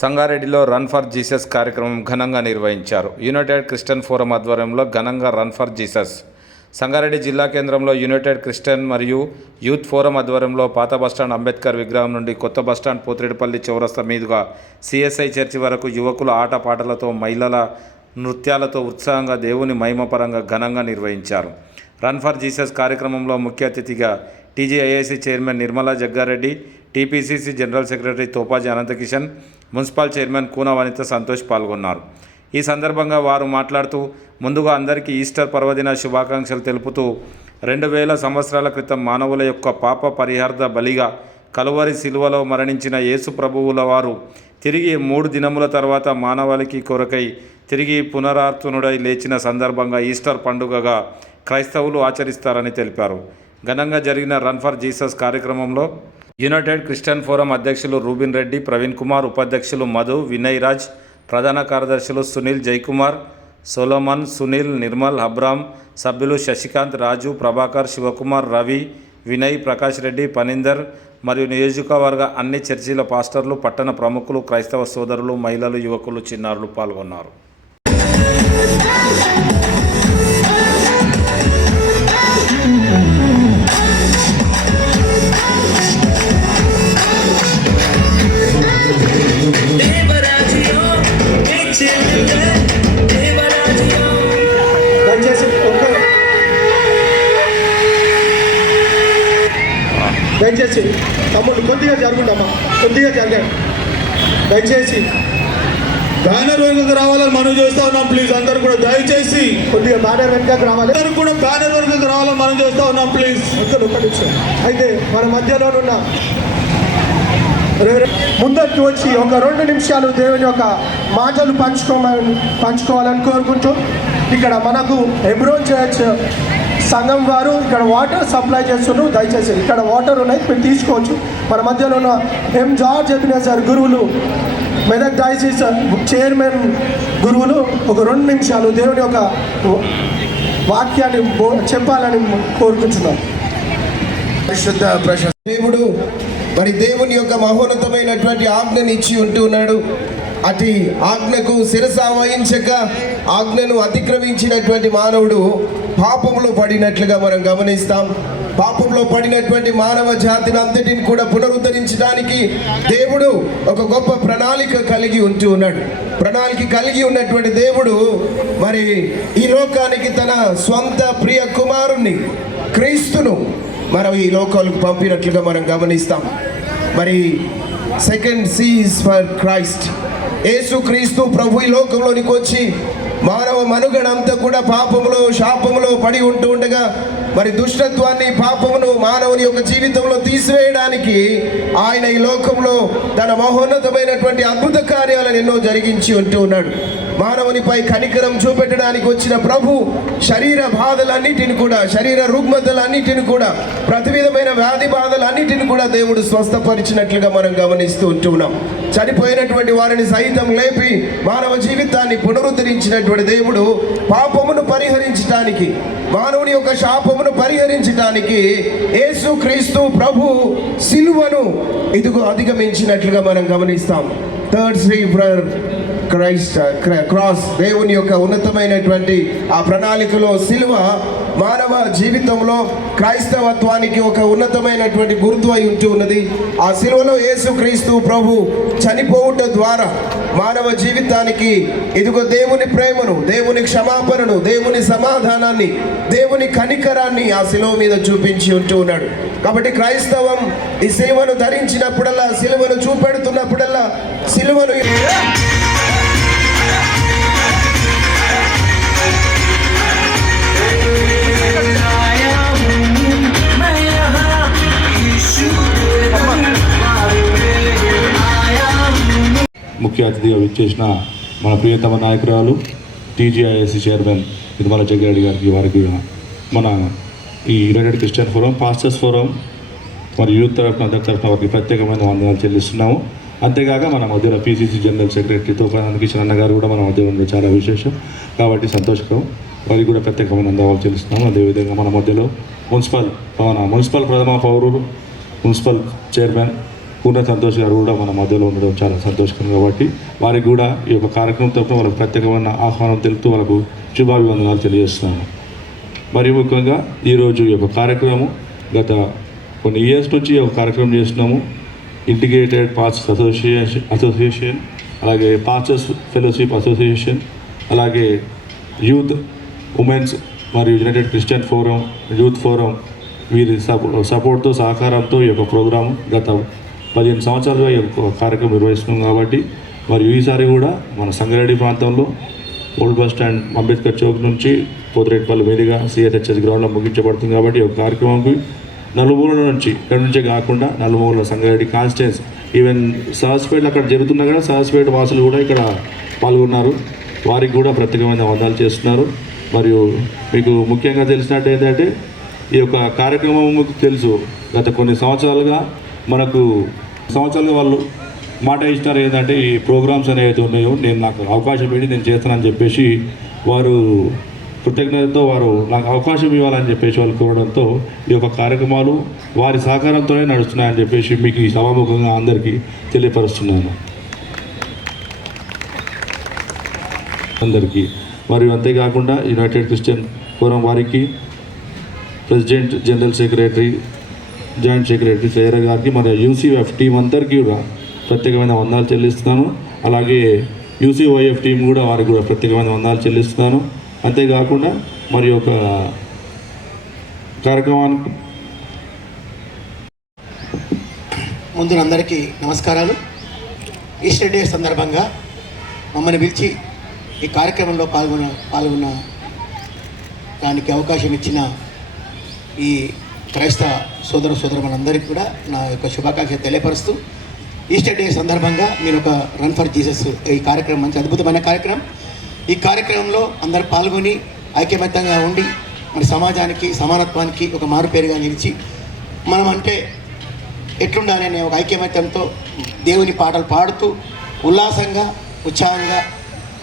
సంగారెడ్డిలో run for Jesus కార్యక్రమం ఘనంగా నిర్వహించారు. యునైటెడ్ క్రిస్టియన్ ఫోరం ఆధ్వర్యంలో ఘనంగా రన్ ఫర్ జీసస్. సంగారెడ్డి జిల్లా కేంద్రంలో యునైటెడ్ క్రిస్టియన్ మరియు యూత్ ఫోరం ఆధ్వర్యంలో పాత బస్టాండ్ అంబేద్కర్ విగ్రహం నుండి కొత్త బస్టాండ్ పోతిరెడ్డిపల్లి చౌరస్తా మీదుగా సిఎస్ఐ చర్చి వరకు యువకుల ఆటపాటలతో మహిళల నృత్యాలతో ఉత్సాహంగా దేవుని మహిమపరంగా ఘనంగా నిర్వహించారు. రన్ ఫర్ జీసస్ కార్యక్రమంలో ముఖ్య అతిథిగా TGIIC chairman Nirmala Jaggareddy, TPCC general secretary Topaji Ananthakishan, municipal chairman Koona Vanitha Santosh పాల్గొన్నారు. ఈ సందర్భంగా వారు మాట్లాడుతూ ముందుగా అందరికీ ఈస్టర్ పర్వదిన శుభాకాంక్షలు తెలుపుతూ 2000 సంవత్సరాల క్రితం మానవుల యొక్క పాప పరిహార్థ బలిగా కలువరి శిలువలో మరణించిన యేసు ప్రభువుల వారు తిరిగి 3 దినముల తర్వాత మానవాళికి కొరకై తిరిగి పునరార్తునుడై లేచిన సందర్భంగా ఈస్టర్ పండుగగా క్రైస్తవులు ఆచరిస్తారని తెలిపారు. ఘనంగా జరిగిన రన్ ఫర్ జీసస్ కార్యక్రమంలో యునైటెడ్ క్రిస్టియన్ ఫోరం అధ్యక్షులు రూబిన్ రెడ్డి, ప్రవీణ్ కుమార్, ఉపాధ్యక్షులు మధు, వినయ్ రాజ్, ప్రధాన కార్యదర్శులు సునీల్, జయకుమార్, సోలమన్, సునీల్, నిర్మల్, అబ్రామ్, సభ్యులు శశికాంత్, రాజు, ప్రభాకర్, శివకుమార్, రవి, వినయ్, ప్రకాష్ రెడ్డి, పనిందర్ మరియు నియోజకవర్గ అన్ని చర్చిల పాస్టర్లు, పట్టణ ప్రముఖులు, క్రైస్తవ సోదరులు, మహిళలు, యువకులు, చిన్నారులు పాల్గొన్నారు. దయచేసి తమ్ముడు కొద్దిగా జరుగుండమ్మా, కొద్దిగా జరగండి దయచేసి. బ్యానర్ వెనుకకు రావాలని మనం చేస్తా ఉన్నాం. ప్లీజ్ అందరూ కూడా దయచేసి కొద్దిగా బ్యానర్ వెనుకకు రావాలి. అందరూ కూడా బ్యానర్ వెనుకకు రావాలని మనం చేస్తా ఉన్నాం. ప్లీజ్ ఒక్క నిమిషం. అయితే మన మధ్యలోనున్న ముందరికి వచ్చి ఒక 2 నిమిషాలు దేవుని యొక్క మాటలు పంచుకోవాలని కోరుకుంటూ, ఇక్కడ మనకు ఎబ్రోన్ చర్చ్ సంఘం వారు ఇక్కడ వాటర్ సప్లై చేస్తున్నారు. దయచేసి ఇక్కడ వాటర్ ఉన్నాయి, మీరు తీసుకోవచ్చు. మన మధ్యలో ఉన్న ఎం జార్జ్ ఎబినేజర్ గురువులు, మెదక్ డయాసిస్ చైర్మన్ గురువులు ఒక 2 నిమిషాలు దేవుని యొక్క వాక్యాన్ని చెప్పాలని కోరుకుంటున్నాం. పరిశుద్ధ ప్రశస్త దేవుడు మరి దేవుని యొక్క మహోన్నతమైనటువంటి ఆజ్ఞని ఇచ్చి ఉంటున్నాడు. అతి ఆజ్ఞకు శిరస వహించక ఆజ్ఞను అతిక్రమించినటువంటి మానవుడు పాపంలో పడినట్లుగా మనం గమనిస్తాం. పాపంలో పడినటువంటి మానవ జాతిని అంతటిని కూడా పునరుద్ధరించడానికి దేవుడు ఒక గొప్ప ప్రణాళిక కలిగి ఉంటున్నాడు. ప్రణాళిక కలిగి ఉన్నటువంటి దేవుడు మరి ఈ లోకానికి తన స్వంత ప్రియ కుమారుణ్ణి క్రీస్తును మనం ఈ లోకాలకు పంపినట్లుగా మనం గమనిస్తాం. మరి second C is for Christ. యేసు క్రీస్తు ప్రభు ఈ లోకంలోనికి వచ్చి మానవ మనుగడంతా కూడా పాపములో శాపములో పడి ఉంటూ ఉండగా మరి దుష్టత్వాన్ని పాపమును మానవుని యొక్క జీవితంలో తీసివేయడానికి ఆయన ఈ లోకంలో తన మహోన్నతమైనటువంటి అద్భుత కార్యాలను ఎన్నో జరిగించి ఉంటూ ఉన్నాడు. మానవునిపై కనికరం చూపెట్టడానికి వచ్చిన ప్రభు శరీర బాధలన్నిటిని కూడా, శరీర రుగ్మతలన్నిటిని కూడా, ప్రతి విధమైన వ్యాధి బాధలన్నిటిని కూడా దేవుడు స్వస్థపరిచినట్లుగా మనం గమనిస్తూ ఉంటున్నాం. చనిపోయినటువంటి వారిని సైతం లేపి మానవ జీవితాన్ని పునరుద్ధరించినటువంటి దేవుడు పాపమును పరిహరించడానికి, మానవుని యొక్క శాపమును పరిహరించడానికి యేసు క్రీస్తు ప్రభు సిలువను ఇదిగో అధిగమించినట్లుగా మనం గమనిస్తాం. థర్డ్ శ్రీ ఫర్ క్రైస్ట్ క్రాస్, దేవుని యొక్క ఉన్నతమైనటువంటి ఆ ప్రణాళికలో సిలువ మానవ జీవితంలో క్రైస్తవత్వానికి ఒక ఉన్నతమైనటువంటి గుర్తు అయి ఉంటూ ఉన్నది. ఆ సిలువలో యేసు క్రీస్తు ప్రభు చనిపోవుట ద్వారా మానవ జీవితానికి ఇదిగో దేవుని ప్రేమను, దేవుని క్షమాపణను, దేవుని సమాధానాన్ని, దేవుని కనికరాన్ని ఆ సిలువ మీద చూపించి ఉంటూ ఉన్నాడు. కాబట్టి క్రైస్తవం ఈ సిలువను ధరించినప్పుడల్లా, సిలువను చూపెడుతున్నప్పుడల్లా, సిలువను ముఖ్య అతిథిగా విచ్చేసిన మన ప్రియతమ నాయకురాలు టీజీఐఎస్సి చైర్మన్ నిర్మలా జగ్గారెడ్డి గారికి, వారికి మన ఈ United Christian forum, pastors forum మరియు యూత్ తరఫున వారికి ప్రత్యేకమైన వందనాలు చెల్లిస్తున్నాము. అంతేకాక మన మధ్యలో PCC general secretary Topaji Anant Kishan అన్న గారు కూడా మన మధ్యలో ఉండడం చాలా విశేషం కాబట్టి సంతోషకరం. వారికి కూడా ప్రత్యేకమైన ధన్యవాదాలు చెల్లిస్తున్నాము. అదేవిధంగా మన మధ్యలో మున్సిపల్ ప్రథమ పౌరులు, మున్సిపల్ చైర్మన్ పూర్ణ సంతోష్ గారు కూడా మన మధ్యలో ఉండడం చాలా సంతోషకరం కాబట్టి వారికి కూడా ఈ యొక్క కార్యక్రమం తరఫున వాళ్ళకు ప్రత్యేకమైన ఆహ్వానం తెలుపుతూ వాళ్ళకు శుభాభివందనాలు తెలియజేస్తున్నాను. మరి ముఖ్యంగా ఈరోజు ఈ యొక్క కార్యక్రమం గత కొన్ని ఇయర్స్ నుంచి ఒక కార్యక్రమం చేస్తున్నాము. ఇంటిగ్రేటెడ్ పాస్టర్స్ అసోసియేషన్, అలాగే పాస్టర్స్ ఫెలోషిప్ అసోసియేషన్, అలాగే యూత్, ఉమెన్స్ మరియు United Christian forum, youth forum వీరి సపోర్ట్తో సహకారంతో ఈ యొక్క ప్రోగ్రాం గత 15 సంవత్సరాలుగా ఈ యొక్క కార్యక్రమం నిర్వహిస్తున్నాం కాబట్టి మరియు ఈసారి కూడా మన సంగారెడ్డి ప్రాంతంలో old bus stand Ambedkar Chowk నుంచి పోతిరెడ్డిపల్లి మీదుగా సిఎస్హెచ్ఎస్ గ్రౌండ్లో ముగించబడుతుంది కాబట్టి ఈ యొక్క కార్యక్రమంకి నలుమూలల నుంచి ఇక్కడ నుంచే కాకుండా నలుమూలల సంగారెడ్డి కాన్స్టిట్యున్స్, ఈవెన్ సహస్పేట అక్కడ జరుగుతున్నా కూడా సహస్పేట వాసులు కూడా ఇక్కడ పాల్గొన్నారు. వారికి కూడా ప్రత్యేకమైన వందనాలు చేస్తున్నారు. మరియు మీకు ముఖ్యంగా తెలిసినట్టు ఏంటంటే ఈ యొక్క కార్యక్రమం మీకు తెలుసు, గత కొన్ని సంవత్సరాలుగా వాళ్ళు మాట ఇస్తారు ఏంటంటే ఈ ప్రోగ్రామ్స్ అనేవి ఉన్నాయో నాకు అవకాశం పెట్టి నేను చేస్తానని చెప్పేసి వారు కృతజ్ఞతతో వారు నాకు అవకాశం ఇవ్వాలని చెప్పేసి వాళ్ళు కోరడంతో ఈ యొక్క కార్యక్రమాలు వారి సహకారంతోనే నడుస్తున్నాయని చెప్పేసి మీకు ఈ సభాముఖంగా అందరికీ తెలియపరుస్తున్నాను అందరికీ. మరియు అంతేకాకుండా యునైటెడ్ క్రిస్టియన్ ఫోరం వారికి president, general secretary, joint secretary శ్రేయర్ గారికి మరియు యూసీఎఫ్ టీం అందరికీ కూడా ప్రత్యేకమైన వందనాలు చెల్లిస్తున్నాను. అలాగే యూసీవైఎఫ్ టీం కూడా వారికి కూడా ప్రత్యేకమైన వందనాలు చెల్లిస్తున్నాను. అంతేకాకుండా మరి ఒక కార్యక్రమానికి ముందు అందరికీ నమస్కారాలు. ఈస్టర్ డే సందర్భంగా మమ్మల్ని పిలిచి ఈ కార్యక్రమంలో పాల్గొన్న దానికి అవకాశం ఇచ్చిన ఈ క్రైస్తవ సోదరులందరికీ కూడా నా యొక్క శుభాకాంక్షలు తెలియపరుస్తూ, ఈస్టర్ డే సందర్భంగా నేను ఒక రన్ ఫర్ జీసస్ ఈ కార్యక్రమం మంచి అద్భుతమైన కార్యక్రమం. ఈ కార్యక్రమంలో అందరూ పాల్గొని ఐక్యమత్యంగా ఉండి మన సమాజానికి, సమానత్వానికి ఒక మారుపేరుగా నిలిచి మనం అంటే ఎట్లుండాలి అనే ఒక ఐక్యమత్యంతో దేవుని పాటలు పాడుతూ ఉల్లాసంగా, ఉత్సాహంగా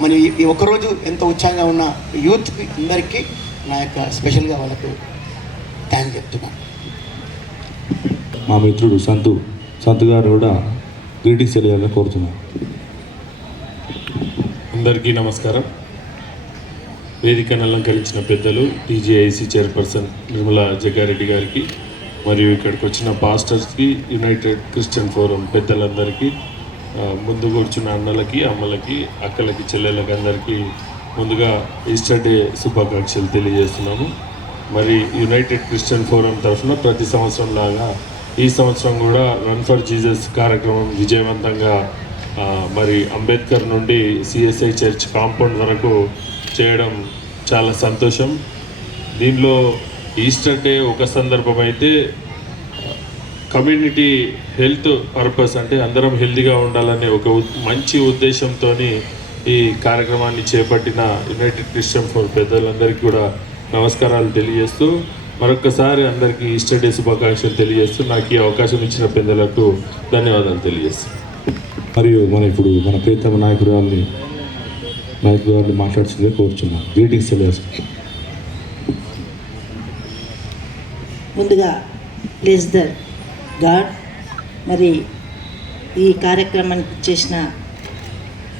మన ఈ ఒక్కరోజు ఎంతో ఉత్సాహంగా ఉన్న యూత్కి అందరికీ నా యొక్క స్పెషల్గా వాళ్ళకు థ్యాంక్ చెప్తున్నాను. మా మిత్రుడు సంతు గారు కూడా గ్రీటింగ్స్ తెలియాలని కోరుతున్నాను. అందరికీ నమస్కారం. వేదికను అలంకరించిన పెద్దలు టీజీఐసి చైర్పర్సన్ నిర్మలా జగ్గారెడ్డి గారికి, మరియు ఇక్కడికి వచ్చిన పాస్టర్స్కి, యునైటెడ్ క్రిస్టియన్ ఫోరం పెద్దలందరికీ, ముందు కూర్చున్న అన్నలకి, అమ్మలకి, అక్కలకి, చెల్లెళ్ళకి అందరికీ ముందుగా ఈస్టర్ డే శుభాకాంక్షలు తెలియజేస్తున్నాము. మరి యునైటెడ్ క్రిస్టియన్ ఫోరం తరఫున ప్రతి సంవత్సరం లాగా ఈ సంవత్సరం కూడా రన్ ఫర్ జీసస్ కార్యక్రమం విజయవంతంగా మరి అంబేద్కర్ నుండి సిఎస్ఐ చర్చ్ కాంపౌండ్ వరకు చేయడం చాలా సంతోషం. దీనిలో ఈస్టర్ డే ఒక సందర్భం అయితే కమ్యూనిటీ హెల్త్ పర్పస్, అంటే అందరం హెల్తీగా ఉండాలనే ఒక మంచి ఉద్దేశంతో ఈ కార్యక్రమాన్ని చేపట్టిన యునైటెడ్ క్రిస్టియన్ ఫోరం పెద్దలందరికీ కూడా నమస్కారాలు తెలియజేస్తూ, మరొకసారి అందరికీ ఈస్టర్ డే శుభాకాంక్షలు తెలియజేస్తూ నాకు ఈ అవకాశం ఇచ్చిన పెద్దలకు ధన్యవాదాలు తెలియజేస్తాను. మరియు ఇప్పుడు మన ప్రియతమ నాయకుడు గారిని మాట్లాడుతుందే కోరుచున్నాం. గ్రీటింగ్స్ తెలియజేస్తాం. ముందుగా ప్లీజ్ ద గాడ్. మరి ఈ కార్యక్రమానికి చేసిన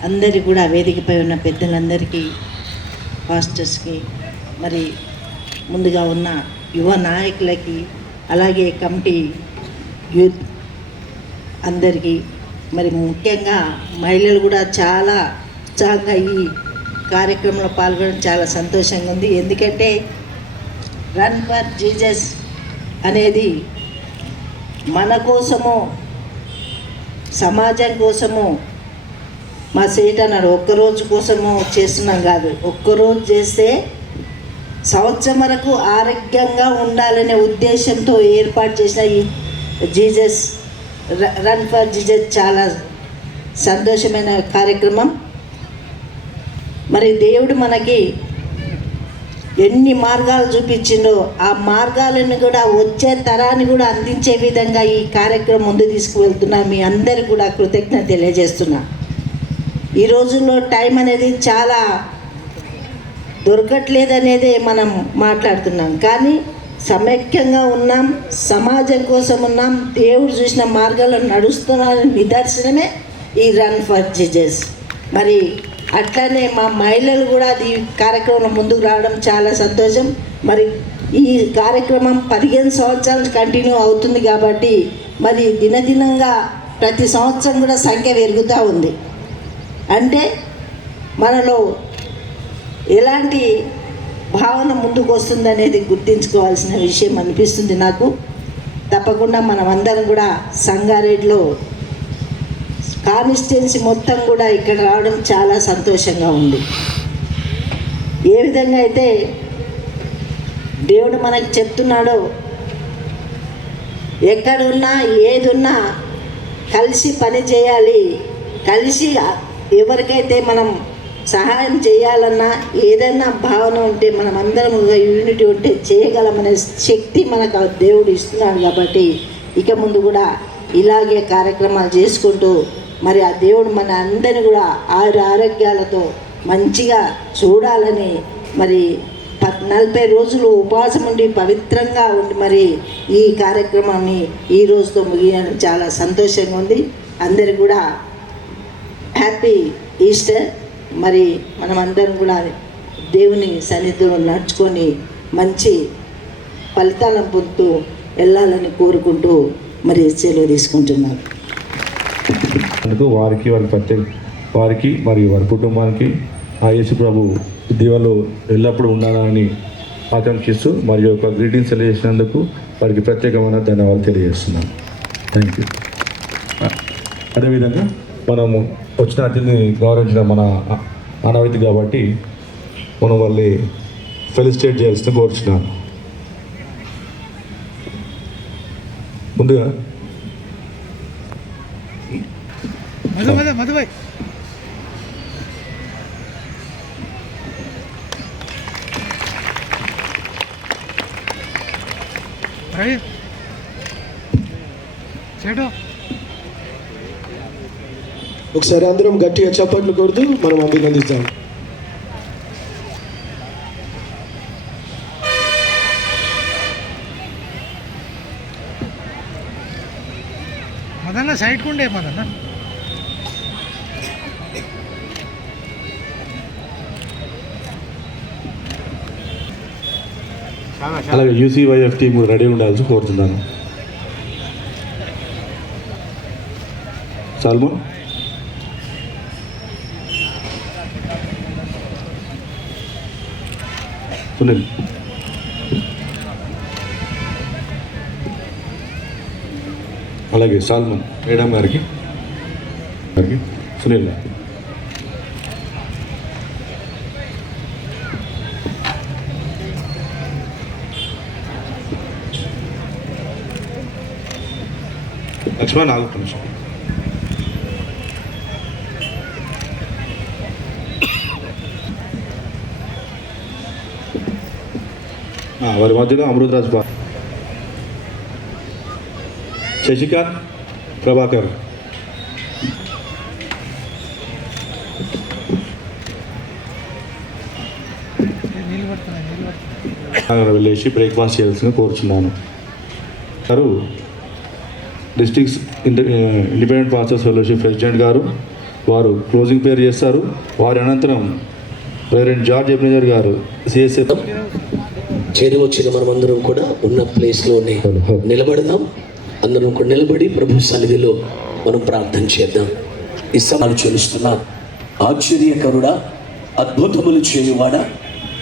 అందరి కూడా వేదికపై ఉన్న పెద్దలందరికీ, పాస్టర్స్కి, మరి ముందుగా ఉన్న యువ నాయకులకి, అలాగే కమిటీ యూత్ అందరికీ, మరి ముఖ్యంగా మహిళలు కూడా చాలా ఉత్సాహంగా ఈ కార్యక్రమంలో పాల్గొనడం చాలా సంతోషంగా ఉంది. ఎందుకంటే రన్ ఫర్ జీసస్ అనేది మన కోసము, సమాజం కోసము, మా సేట అన్నాడు ఒక్కరోజు కోసము చేస్తున్నాం కాదు, ఒక్కరోజు చేస్తే సంవత్సరం వరకు ఆరోగ్యంగా ఉండాలనే ఉద్దేశంతో ఏర్పాటు చేసిన ఈ జీసస్ రన్ ఫర్ జీసస్ చాలా సంతోషమైన కార్యక్రమం. మరి దేవుడు మనకి ఎన్ని మార్గాలు చూపించిండో ఆ మార్గాలను కూడా వచ్చే తరాన్ని కూడా అందించే విధంగా ఈ కార్యక్రమం ముందు తీసుకువెళ్తున్నా. మీ అందరికీ కూడా కృతజ్ఞత తెలియజేస్తున్నా. ఈ రోజుల్లో టైం అనేది చాలా దొరకట్లేదనేదే మనం మాట్లాడుతున్నాం, కానీ సమైక్యంగా ఉన్నాం, సమాజం కోసం ఉన్నాం, దేవుడు చూసిన మార్గాల్లో నడుస్తున్నారని నిదర్శనమే ఈ రన్ ఫర్ జీసస్. మరి అట్లనే మా మహిళలు కూడా ఈ కార్యక్రమంలో ముందుకు రావడం చాలా సంతోషం. మరి ఈ కార్యక్రమం 15 సంవత్సరాలు కంటిన్యూ అవుతుంది కాబట్టి మరి దినదినంగా ప్రతి సంవత్సరం కూడా సంఖ్య పెరుగుతూ ఉంది. అంటే మనలో ఎలాంటి భావన ముందుకు వస్తుందనేది గుర్తించుకోవాల్సిన విషయం అనిపిస్తుంది నాకు. తప్పకుండా మనమందరం కూడా సంగారెడ్డిలో కాన్స్టిట్యున్సీ మొత్తం కూడా ఇక్కడ రావడం చాలా సంతోషంగా ఉంది. ఏ విధంగా అయితే దేవుడు మనకు చెప్తున్నాడో, ఎక్కడున్నా ఏదున్నా కలిసి పని చేయాలి, కలిసి ఎవరికైతే మనం సహాయం చేయాలన్నా ఏదైనా భావన ఉంటే మనం అందరం యూనిటీ ఉంటే చేయగలమనే శక్తి మనకు దేవుడు ఇస్తున్నాడు. కాబట్టి ఇక ముందు కూడా ఇలాగే కార్యక్రమాలు చేసుకుంటూ మరి ఆ దేవుడు మన అందరిని కూడా ఆరోగ్యాలతో మంచిగా చూడాలని మరి 40 రోజులు ఉపవాసం ఉండి పవిత్రంగా ఉండి మరి ఈ కార్యక్రమాన్ని ఈ రోజుతో ముగియడం చాలా సంతోషంగా ఉంది. అందరికి కూడా హ్యాపీ ఈస్టర్. మరి మనమందరం కూడా దేవుని సన్నిధిలో నడుచుకొని మంచి ఫలితాలను పొందుతూ వెళ్ళాలని కోరుకుంటూ మరి సెలవు తీసుకుంటున్నాను. వారికి వారికి మరియు వారి కుటుంబానికి ఆ యేసు ప్రభు దీవెనలు ఎల్లప్పుడూ ఉండాలని ఆకాంక్షిస్తూ మరియు ఒక గ్రీటింగ్స్ తెలియజేసినందుకు వారికి ప్రత్యేకమైన ధన్యవాదాలు తెలియజేస్తున్నాను. Thank you. అదేవిధంగా మనము వచ్చిన అతిథిని గౌరవించడం మన ఆనవాయితీ కాబట్టి మనం వాళ్ళని ఫెలిసిటేట్ చేయాల్సిన కోరుచున్నాను. ముందుగా మధుబాయ్ ఒకసారి అందరం గట్టిగా చప్పట్లు కొడుతూ మనం అభినందిస్తాం. మదన్న సైడ్ కుండే మదన్న అలాగే యూసీవైఎఫ్ టీం రెడీ ఉండాల్సి కోరుతున్నాను. సల్మాన్ సునీల్ అలాగే సల్మాన్ మేడం గారికి సునీల్ గారికి లక్ష్మణ్ ఆగు నిమిషం. వారి మధ్యలో అమృతరాజ్ శశికాంత్ ప్రభాకర్ వెళ్ళేసి బ్రేక్ఫాస్ట్ చేయాల్సిందిగా కోరుచున్నాను. గారు district independent pastors fellowship president గారు వారు క్లోజింగ్ ప్రేయర్ చేస్తారు. వారి అనంతరం రెవరెండ్ జార్జ్ ఎబ్నేజర్ గారు సిఎస్ఏ చేరి వచ్చిన మనమందరం కూడా ఉన్న ప్లేస్లోనే నిలబడదాం. అందరం కూడా నిలబడి ప్రభు సన్నిధిలో మనం ప్రార్థన చేద్దాం. ఈ సమాలు చెల్లిస్తున్నా ఆశ్చర్యకరుడా, అద్భుతములు చేయువాడా,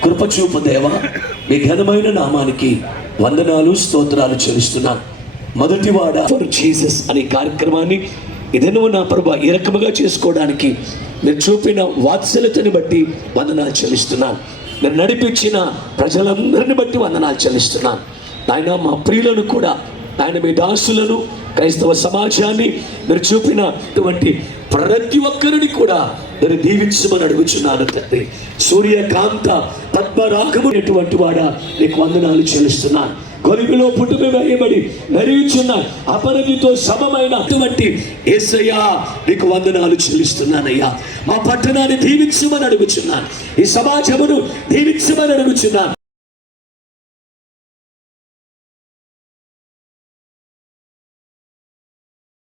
కృపచూపు దేవా, మీ ఘనమైన నామానికి వందనాలు స్తోత్రాలు చెల్లిస్తున్నా. మొదటివాడ ఫర్ జీసస్ అనే కార్యక్రమాన్ని ఇదను నా ప్రభు ఈ రకముగా చేసుకోవడానికి మీరు చూపిన వాత్సల్యతని బట్టి వందనాలు చెల్లిస్తున్నాను. మీరు నడిపించిన ప్రజలందరిని బట్టి వందనాలు చెల్లిస్తున్నాను. నాయన మా ప్రియులను కూడా, ఆయన మీ దాసులను, క్రైస్తవ సమాజాన్ని మీరు చూపినటువంటి ప్రతి ఒక్కరిని కూడా నేను దీవించమని అడుగుచున్నాను తండ్రి. సూర్యకాంత పద్మరాగమైనటువంటి వాడా నీకు వందనాలు చెల్లిస్తున్నాను. కొలిమిలో పుట్టుక వేయబడి నరియుచున్న అపరదితో సమమైన అటువంటి యేసయ్యా నీకు వందనాలు చెల్లిస్తున్నానయ్యా. మా పట్టణాన్ని దీవించమని అడుగుచున్నాను. ఈ సమాజమును దీవించమని అడుగుచున్నాను.